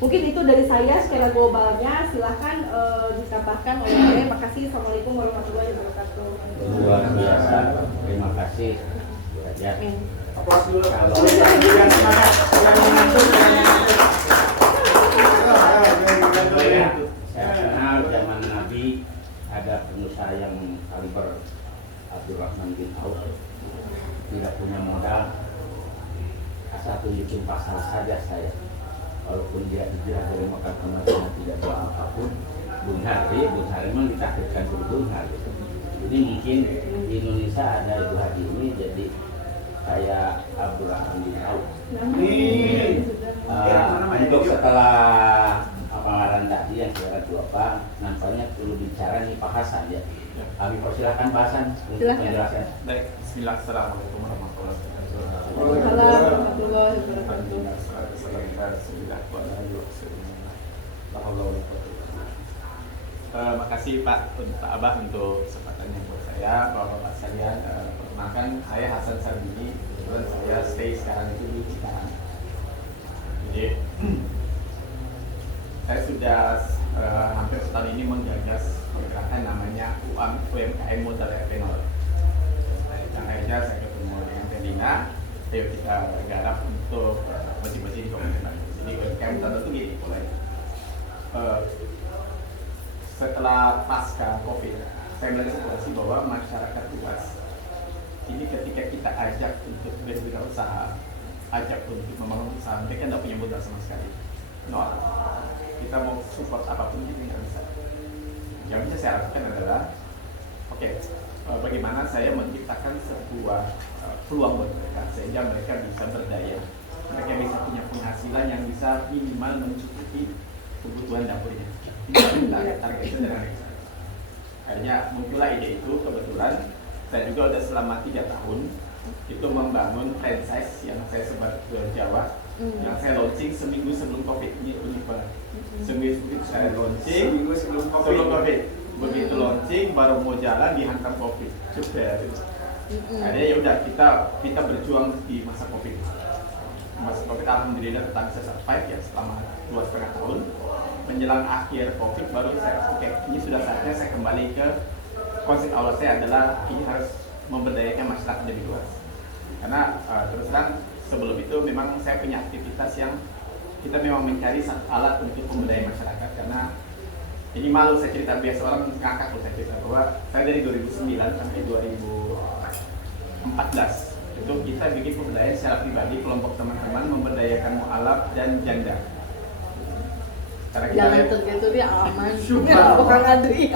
Mungkin itu dari saya secara globalnya. Silahkan ditambahkan oleh. Makasih. Assalamualaikum warahmatullahi wabarakatuh. Luar biasa, terima kasih ya. Aplaus dulu. Saya kenal zaman Nabi ada pengusaha yang kaliber Abdurrahman bin Auf, tidak punya modal, asal tunjukin pasal saja saya. Walaupun dia hijrah dari Mekah ke Madinah tidak bawa apapun, Bung Hari memang ditakdirkan jadi Bung Hari. Jadi mungkin di Indonesia ada Ibu Hadi ini jadi kayak Abdurrahman bin Auf. Untuk setelah amalan tadi yang kira itu apa, nampaknya perlu bicara nih Pak Hasan ya. Kami persilakan Pak Hasan untuk penjelasan. Baik, Bismillah, Assalamualaikum warahmatullahi wabarakatuh. Warahmatullahi wabarakatuh. Makasih Pak Abah untuk kesempatannya buat saya. Bapak-bapak sekalian, perkenalkan saya Hasan Sarbini. Kebetulan saya stay sekarang itu di Cikarang. Jadi saya sudah hampir setahun ini menggagas pergerakan namanya UMKM Modal RP0. Yang akhirnya saya ketemu dengan Telina, ayo kita garap untuk masing-masing di komunitas. Jadi UMKM Modal itu gini, mulai setelah pasca COVID, saya melihat situasi bahwa masyarakat luas ini ketika kita ajak untuk berwirausaha, ajak untuk membangun usaha, mereka tidak punya modal sama sekali. Kita mau support apapun kita nggak bisa. Yang bisa saya lakukan adalah bagaimana saya menciptakan sebuah peluang buat mereka sehingga mereka bisa berdaya, mereka bisa punya penghasilan yang bisa minimal mencukupi kebutuhan dapurnya. Ini targetnya dengan mereka. Akhirnya muncullah ide itu. Kebetulan saya juga udah selama 3 tahun itu membangun franchise yang saya sebar ke Jawa, yang saya launching seminggu sebelum COVID. Ini unik banget. Seminggu saya launching Seminggu sebelum COVID. Begitu launching baru mau jalan dihantam COVID. Sudah. Akhirnya ya udah kita berjuang di masa COVID. Masa COVID alhamdulillah tetap bisa survive ya selama 2,5 tahun. Menjelang akhir COVID baru saya ini sudah saatnya saya kembali ke konsep awal saya adalah ini harus memberdayakan masyarakat lebih luas. Karena terus terang sebelum itu memang saya punya aktivitas yang kita memang mencari satu alat untuk pemberdayaan masyarakat, karena ini malu saya cerita, biasa orang ngakak kalau saya cerita bahwa saya dari 2009 sampai 2014 itu kita bikin pemberdayaan secara pribadi, kelompok teman-teman memberdayakan mu'alaf dan janda. Karena kita Jangan lihat, tertentu dia aman. Syukur. Bukan Adri.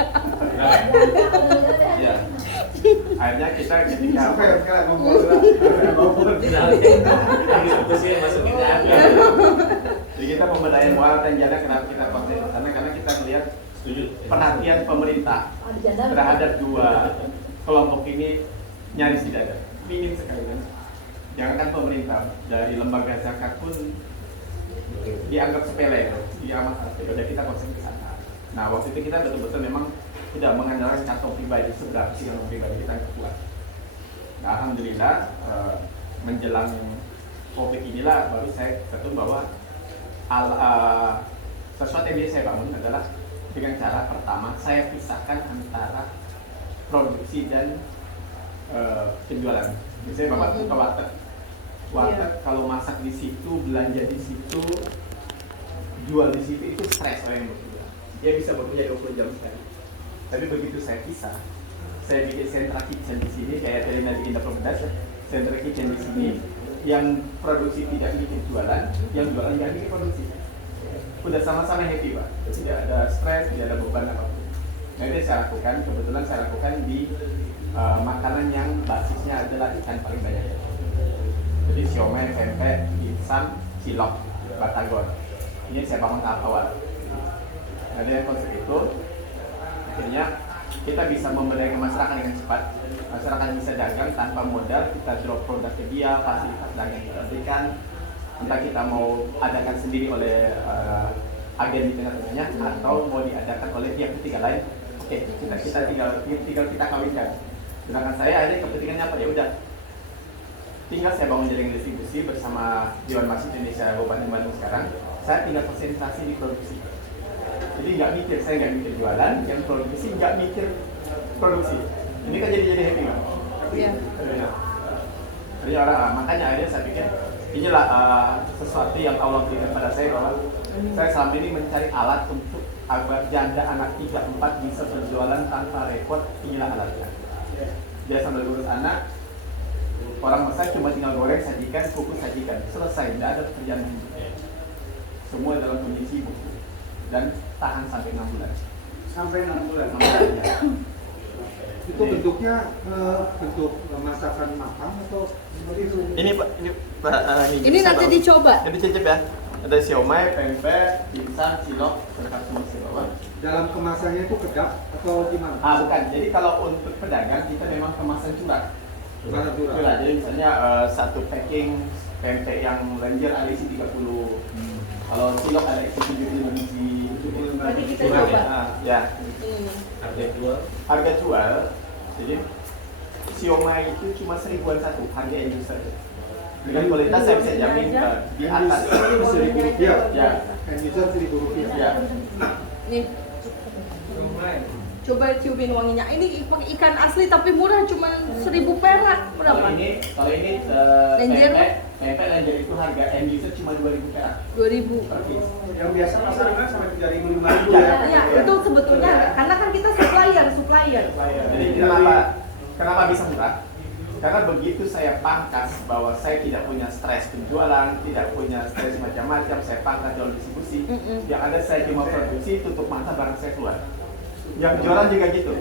ya, akhirnya kita ketika sekarang ngomong Diskusinya masukin ke aku. jadi kita pemberdayaan mu'alaf dan janda, kenapa kita konsen? Karena kita melihat perhatian pemerintah terhadap dua kelompok ini nyaris tidak ada, minim sekali kan. Jangankan pemerintah, dari lembaga zakat pun dianggap sepele, diamat. Udah kita konsen ke sana. Nah waktu itu kita betul-betul memang tidak mengandalkan kantong pribadi, seberapa sih kantong pribadi kita yang kuat. Nah alhamdulillah menjelang COVID inilah baru saya ketemu bahwa sesuatu yang biasa saya bangun adalah dengan cara pertama saya pisahkan antara produksi dan penjualan. Misalnya bapak buka warteg, kalau masak di situ, belanja di situ, jual di situ, itu stres orang yang bekerja. Dia bisa bekerja 20 jam sekali. Tapi begitu saya pisah, saya bikin sentra kitchen di sini, kayak dari Nabi Indah Pemudas, sentra kitchen di sini, yang produksi tidak bikin jualan, yang jualan nggak bikin produksi. Udah sama-sama happy pak, tidak ada stres, tidak ada beban apapun. Nah itu saya lakukan, kebetulan saya lakukan di makanan yang basisnya adalah ikan paling banyak. Jadi siomay, pempek, dimsum, cilok, batagor. Ini saya bangun tahap awal. Nah dari konsep itu, akhirnya kita bisa memberdayakan masyarakat dengan cepat. Masyarakat bisa dagang tanpa modal, kita drop produk ke dia, fasilitas dagang kita berikan. Entah kita mau adakan sendiri oleh agen di tengah-tengahnya atau mau diadakan oleh pihak ketiga lain. Oke, kita tinggal kita kawinkan. Sedangkan saya akhirnya kepentingannya apa, ya udah tinggal saya bangun jaringan distribusi bersama Dewan Masjid Indonesia Kabupaten Bandung sekarang. Saya tinggal konsentrasi di produksi. Jadi saya nggak mikir jualan, yang produksi nggak mikir produksi. Ini kan jadi happy kan? Iya. Jadi orang makanya akhirnya saya pikir inilah sesuatu yang Allah berikan pada saya, bahwa saya selama ini mencari alat untuk agar janda anak 3-4 bisa berjualan tanpa repot. Inilah alatnya. Dia sambil urus anak, orang masak cuma tinggal goreng, sajikan, kukus, sajikan, selesai, tidak ada pekerjaan lain. Semua dalam kondisi buku dan tahan sampai 6 bulan. Sampai 6 bulan. 6 bulan ya. Itu bentuknya bentuk masakan makan atau seperti itu? Ini Pak, Ini nanti dicoba. Ini dicicip ya. Ada siomay, pempek, dimsum, cilok, lengkap semua di bawah. Dalam kemasannya itu kedap atau gimana? Bukan. Jadi kalau untuk pedagang kita memang kemasan curah. Curah. Jadi misalnya satu packing pempek yang lenjer ada isi 30. Kalau cilok ada isi 75 biji. Nanti kita coba. Ya. Harga jual. Jadi siomay itu cuma 1.000-an satu, harga end user. Dengan kualitas saya bisa jamin di atas Rp1.000. ya. End user Rp1.000. Ya. Nih. Coba ciumin wanginya. Ini ikan asli tapi murah, cuma 1.000 perak. Berapa? Kalau ini Lenjer? pempek lenjer itu harga end user cuma 2.000 perak 2.000. per piece. Yang biasa pasarannya sampai Rp3.000, Rp5.000 Ya. ya. Iya, itu sebetulnya karena kan kita supplier. Jadi kenapa bisa murah? Karena begitu saya pangkas bahwa saya tidak punya stres penjualan, tidak punya stres macam-macam, saya pangkas jual distribusi. Yang ada saya cuma produksi, tutup mata, barang saya keluar. Yang jualan juga gitu.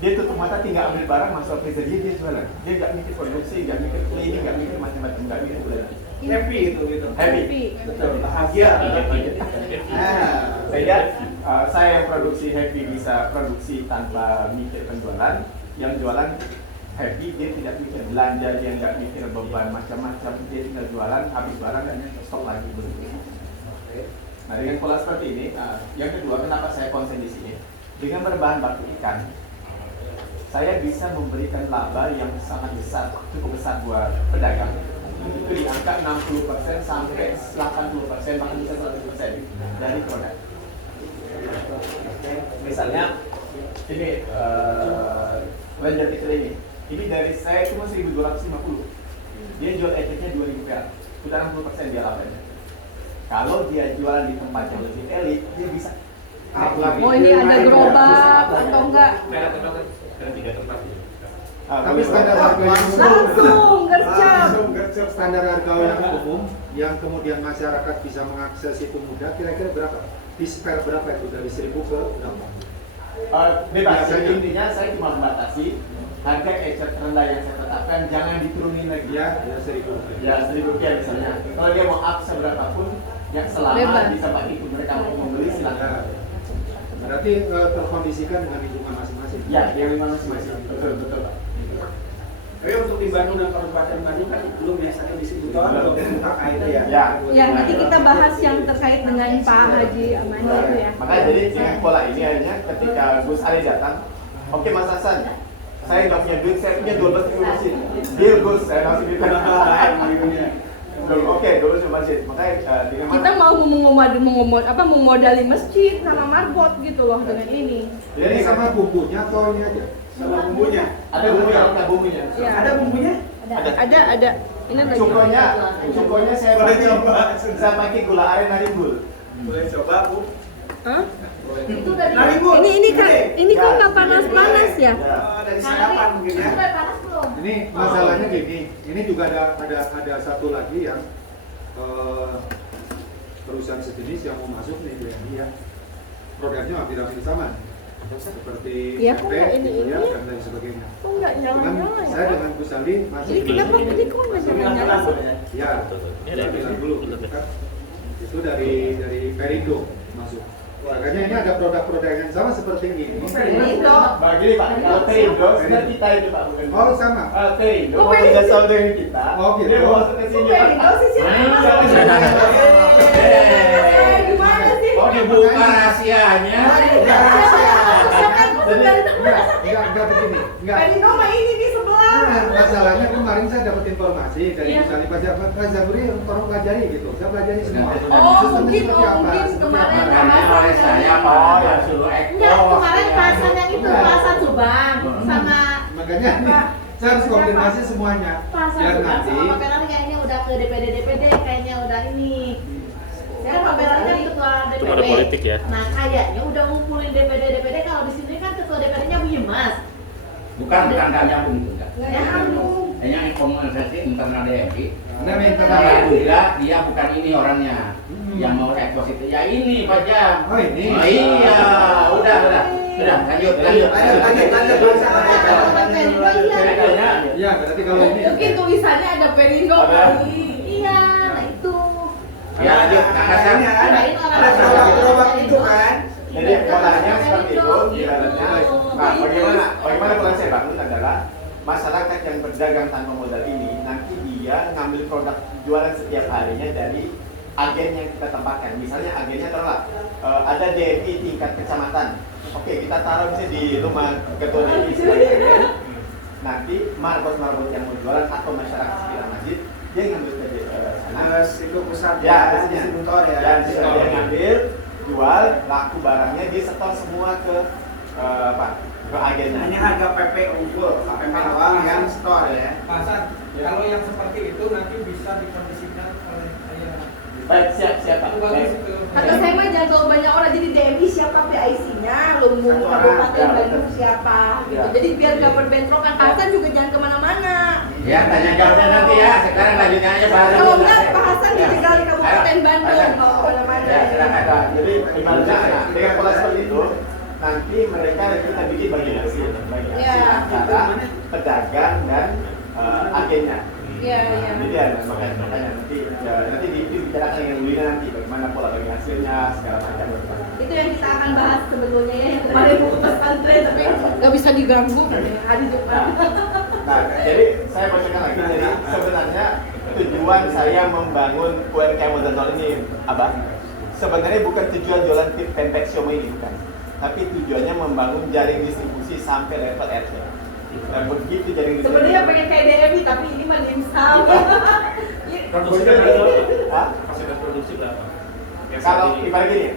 Dia tutup mata, tinggal ambil barang, masuk freezer, dia jualan. Dia nggak mikir produksi, nggak mikir cleaning, nggak mikir macam-macam, nggak mikir belanja. Happy itu gitu. Happy. Betul. Bahagia. Sehingga saya yang produksi happy bisa produksi tanpa mikir penjualan, yang jualan happy, dia tidak mikir belanja, dia nggak mikir beban macam-macam, dia tinggal jualan, habis barang dan stok lagi begitu. Nah dengan pola seperti ini, yang kedua kenapa saya konsen di sini? Dengan berbahan baku ikan, saya bisa memberikan laba yang sangat besar, cukup besar buat pedagang. Itu di angka 60% sampai 80%, bahkan bisa 100% dari produk. Misalnya ini lenjer kecil ini dari saya cuma 1.250. Dia jual etiknya 2.000 perak. sudah 60% dia labanya. Kalau dia jualan di tempat yang lebih elit, dia bisa naik lagi. Oh, ini ada gerobak atau enggak? Ada 3 tempat. Tapi standar harga yang umum, Langsung gercep. standar harga yang umum yang kemudian masyarakat bisa mengakses itu mudah, kira-kira berapa? Di spare berapa itu dari 1000 ke berapa? Bebas. Biasanya. Intinya saya cuma membatasi harga ecer terendah yang saya tetapkan jangan diturunin lagi. Ya, 1000 rupiah. Ya, Rp1.000 misalnya. Kalau dia mau up seberapa pun, yang selama Bebas. bisa pakai itu mereka mau membeli Ya. silakan. Berarti terkondisikan dengan lingkungan masing-masing. Ya, yang masing-masing. Betul Pak. Tapi untuk di Bandung dan Kabupaten Bandung kan belum biasanya distributor atau kakak itu ya. Ya. Ya, nanti kita bahas yang terkait dengan Pak Haji Amani itu ya. Makanya jadi dengan pola ini akhirnya ketika Gus Ali datang, oke Mas Hasan, saya nggak punya duit, saya punya 12.000 masjid. Deal Gus, saya masih duit. Oke, 12.000 masjid. Makanya dengan Kita mau memodali masjid sama marbot gitu loh dengan ini. Jadi sama bumbunya atau ini aja? Sama bumbunya. ada bumbunya, ada bumbunya. Ya. Ada bumbunya? Ada. Ini lagi. Cukonya saya Boleh pakai, coba. saya pakai gula aren Naribul. Boleh coba, Bu. Hah? Itu dari Nari, Bu. Ini kan nggak panas-panas ya? Oh, dari sarapan mungkin ya. Itu udah panas belum? Ini masalahnya gini, ini juga ada satu lagi yang perusahaan sejenis yang mau masuk nih BNI ya. Produknya hampir sama. Seperti Ya, kok tempe, nggak ini? gitu ya, dan lain sebagainya. Kok nggak Cuman nyala-nyala saya ya? dengan Gus Ali masuk Ini kenapa ini kok nggak nyala-nyala sih? Ya, saya bilang dulu gitu kan. Itu dari Perindo masuk. Makanya ini ada produk-produk yang sama seperti ini. Perindo. Begini Pak, kalau Perindo sebenarnya kita itu Pak bukan. Oh, sama. Perindo Oh, mau Perindo. kerja sama dengan kita. Oh, gitu. Dia mau masuk ke sini. Perindo sih siapa? Gimana sih? Oh, dibuka rahasianya. Enggak begini. Enggak. Perindo mah ini di sebelah. Nah, masalahnya kemarin saya dapat informasi dari Iya. misalnya Pak Zaburi, tolong pelajari gitu. Saya pelajari semua. Oh, Sistemnya mungkin, seperti apa, mungkin seperti kemarin apa. Makanya oleh saya Pak ya suruh Enggak, kemarin bahasan yang itu bahasan Subang sama Makanya nih, saya harus konfirmasi semuanya. bahasan Biar Subang nanti sama Pak Ferrari kayaknya udah ke DPD kayaknya udah ini. Saya Pak Ferrari kan ketua DPD. Itu ada politik ya? Nah kayaknya udah ngumpulin DPD kalau di sini kan ketua DPD-nya Bu Yemas. Bukan nggak nyambung itu enggak. Ya nyambung. Hanya informasi internal DMI. Nah, Tapi internal. alhamdulillah dia bukan ini orangnya yang mau ekspos itu. Ya ini Pak Jam. Oh, ini. Oh, iya, udah. Lanjut. Ya, berarti kalau ini Mungkin tulisannya ada Perindo kali. Iya, nah itu. Ya, lanjut. Kang Hasan. Kirain orang Ada gerobak itu kan. Jadi polanya seperti itu, ibaratnya. Nah, bagaimana pola saya bangun adalah masyarakat yang berdagang tanpa modal ini nanti dia ngambil produk jualan setiap harinya dari agen yang kita tempatkan. Misalnya agennya taruhlah ada DMI tingkat kecamatan. Oke, kita taruh misalnya di rumah ketua DMI sebagai agen. Nanti marbot yang mau jualan atau masyarakat sekitar masjid dia ngambil ke sana. Terus itu pusat Ya, distributor ya. Dan dia ngambil, jual, laku barangnya, dia setor semua ke ke agennya. Hanya harga PP unggul, PP awal yang store ya. Pasan, kalau yang seperti itu nanti bisa dikondisikan oleh saya. Baik, siap Pak. Itu bagus Baik. ke Kata saya mah jangan terlalu banyak orang, jadi DMI siapa PIC-nya, Lumbung Satu orang. Kabupaten Ya, Bandung betul. siapa gitu. Ya. Jadi biar gak berbentrokan, Hasan juga jangan kemana-mana. Ya, tanya jawabnya nanti ya. Sekarang lanjutnya aja Pak. Kalau enggak, Pak Hasan Ya. dijegal di Kabupaten Ayo, Bandung, Hasan. mau kemana-mana. Ya, silakan. Nah, jadi ibaratnya dengan pola seperti itu nanti mereka kita bikin bagi hasil Ya. antara pedagang dan agennya. Iya, iya. Jadi ya makanya nanti dibicarakan dengan Lina nanti bagaimana pola bagi hasilnya segala macam. Itu yang kita akan bahas sebetulnya ya, yang kemarin mau ke pesantren tapi nggak bisa diganggu hari Jumat. Nah, jadi saya bocorkan lagi. Jadi sebenarnya tujuan saya membangun UMKM Modern Nol ini, Abah, sebenarnya bukan tujuan jualan pempek siomay ini, bukan. Tapi tujuannya membangun jaring distribusi sampai level RT. Dan begitu jaring distribusi. Sebenarnya pengen kayak DMI tapi ini mah dimsum. Produksi berapa? Hah? Fasilitas produksi berapa? Kalau ibarat gini,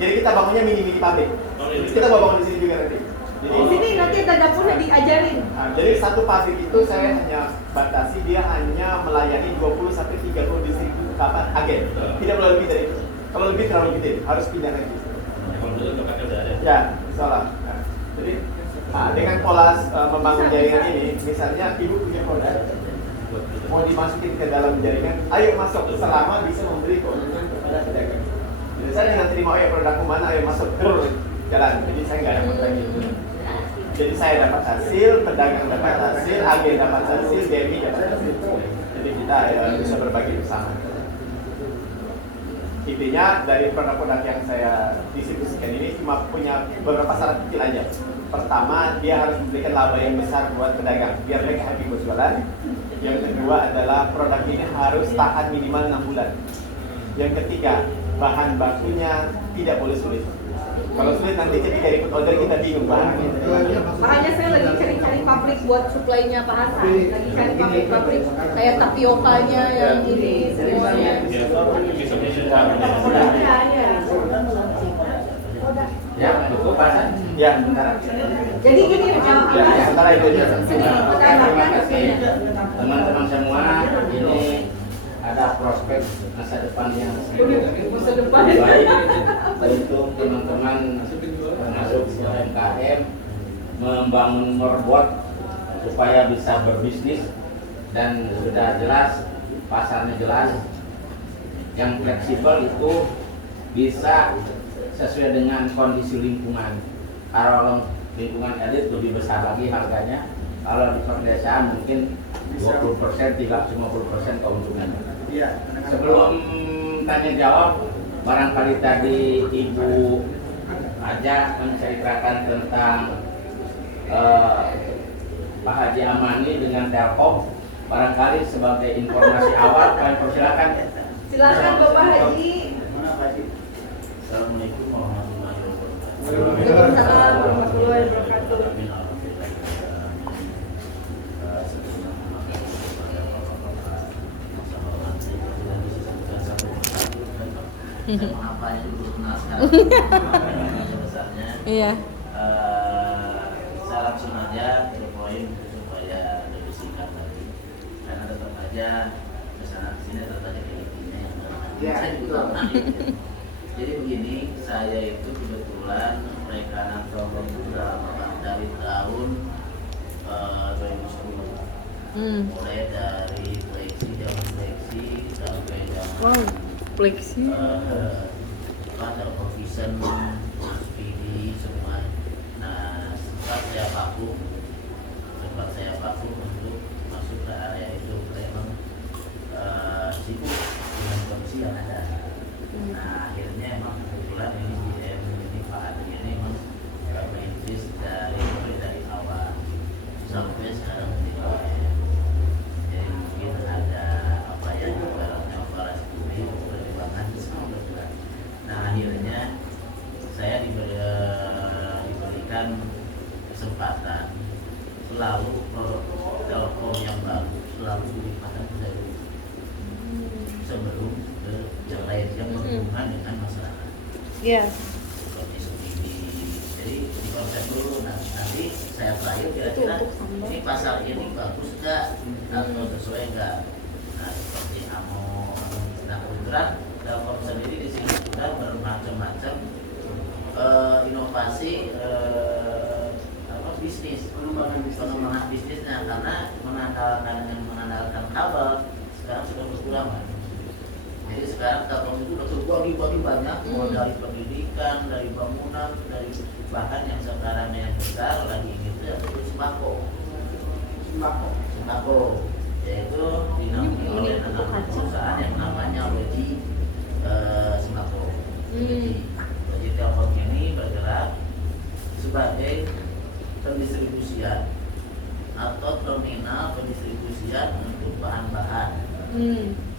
jadi kita bangunnya mini pabrik. Oh, ini. Kita mau bangun di sini juga nanti. Di sini nanti ada dapurnya diajarin. Nah, jadi satu pabrik itu saya hanya batasi dia hanya melayani 20 sampai 30 distributor agen. Tidak boleh lebih dari itu. Kalau lebih terlalu gede, harus pindah lagi. Ya, salah. Nah, jadi dengan pola membangun jaringan ini, misalnya ibu punya produk, mau dimasukin ke dalam jaringan, ayo masuk selama bisa memberi keuntungan kepada pedagang. Jadi saya dengan terima, oh ya produkku mana, ayo masuk terus jalan. Jadi saya nggak dapat lagi. Jadi saya dapat hasil, pedagang dapat hasil, agen dapat hasil, DMI dapat hasil. Jadi kita bisa berbagi bersama. Intinya dari produk-produk yang saya distribusikan ini cuma punya beberapa syarat kecil aja. Pertama, dia harus memberikan laba yang besar buat pedagang, biar mereka happy berjualan. Yang kedua adalah produk ini harus tahan minimal 6 bulan. Yang ketiga, bahan bakunya tidak boleh sulit. Kalau sulit nanti ketika ikut order kita bingung bahannya. Makanya saya lagi cari-cari pabrik buat suplainya Pak Hasan. Lagi cari pabrik-pabrik kayak tapiokanya yang ini semuanya. Ya, cukup Pak Hasan. Ya, Jadi gini, sementara itu dia. Terima kasih teman-teman semua. Ini ada prospek masa depan yang masa depan baik untuk teman-teman masuk UMKM, membangun morbot supaya bisa berbisnis dan sudah jelas pasarnya jelas, yang fleksibel itu bisa sesuai dengan kondisi lingkungan. Kalau lingkungan elit lebih besar lagi harganya, kalau di perdesaan mungkin 20%, 50% keuntungan. Sebelum tanya jawab, barangkali tadi Ibu Aja menceritakan tentang Pak Haji Amani dengan Telkom. Barangkali sebagai informasi awal, kami persilakan. Silakan Bapak Haji. Assalamualaikum warahmatullahi wabarakatuh. Waalaikumsalam warahmatullahi wabarakatuh. Apa yang dulu kenal sekarang besarnya. Iya. Saya langsung aja ke poin supaya lebih singkat lagi. Karena tetap aja misalnya sini tetap aja intinya yang saya juga Jadi begini, saya itu kebetulan rekanan Telkom itu dari tahun 2010. Mulai dari fleksi, zaman fleksi sampai zaman Fleksi. Telkom Vision, SPD semua. Nah, sempat saya vakum untuk masuk ke area itu memang sibuk dengan kondisi yang ada. Nah, akhirnya emang kebetulan ini Pak Adi ini memang merintis dari awal sampai sekarang di jadi mungkin ada apa ya ibaratnya operasi bumi perjuangan sama berjuang. Nah, akhirnya saya diberikan kesempatan selalu Telkom yang baru selalu dilimpahkan ke saya sebelum yang lain yang berhubungan dengan masyarakat. Iya. Jadi diproses dulu, nanti saya terakhir kira-kira ini pasal ini bagus nggak atau sesuai nggak. Nah, seperti Amon. Nah, kebetulan Telkom sendiri di sini sudah bermacam-macam inovasi bisnis, pengembangan bisnisnya, karena mengandalkan kabel sekarang sudah berkurang. Jadi sekarang Telkom itu udah terbagi banyak, mulai dari pendidikan, dari bangunan, dari bahkan yang sekarang yang besar lagi itu yaitu sembako, yaitu dinaungi oleh anak perusahaan yang namanya Loji Sembako. Jadi Telkom ini bergerak sebagai pendistribusian atau terminal pendistribusian untuk bahan-bahan.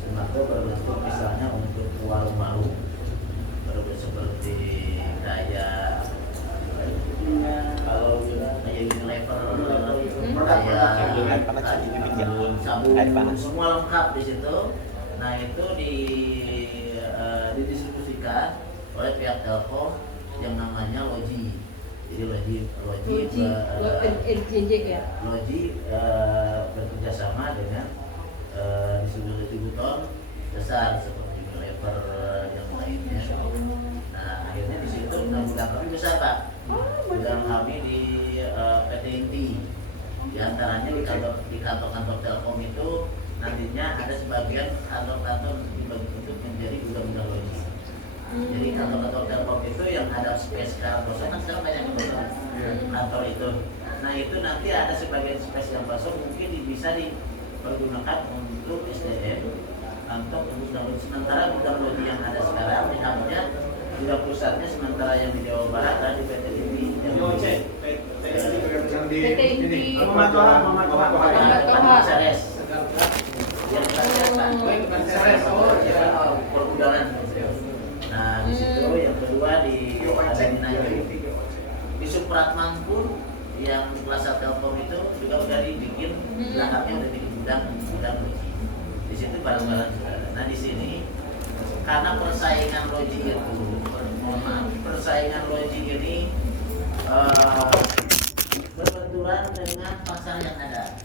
Sembako berbentuk misalnya untuk warung-warung berbentuk seperti kayak kalau kayak Unilever, kayak sabun, semua lengkap di situ. Nah, itu didistribusikan oleh pihak Telkom yang namanya Loji. Jadi Logi LJJ ya. Logi bekerja sama dengan distributor besar seperti Unilever yang lainnya. Nah akhirnya di situ gudang kami besar Pak. Gudang kami di PT Inti. Di antaranya di kantor-kantor Telkom itu nantinya ada sebagian kantor-kantor dibagi untuk menjadi gudang-gudang Logi. Jadi kantor-kantor Telkom itu yang ada space sekarang kosong kan sekarang banyak kosong kantor itu. Nah itu nanti ada sebagian space yang kosong mungkin bisa dipergunakan untuk SDM untuk gudang Logi. Sementara gudang Logi yang ada sekarang di hubnya gudang pusatnya sementara yang di Jawa Barat dan di PT Inti yang di ini Muhammad Toha. Ceres yang Ceres pergudangan. Nah di situ yang kedua di Nanyang di Supratman pun yang kelas Telkom itu juga udah dibikin belakangnya udah bikin gudang Logi. Di situ barang-barang sudah ada. Nah di sini karena persaingan Logi itu, persaingan Logi ini berbenturan dengan pasar yang ada.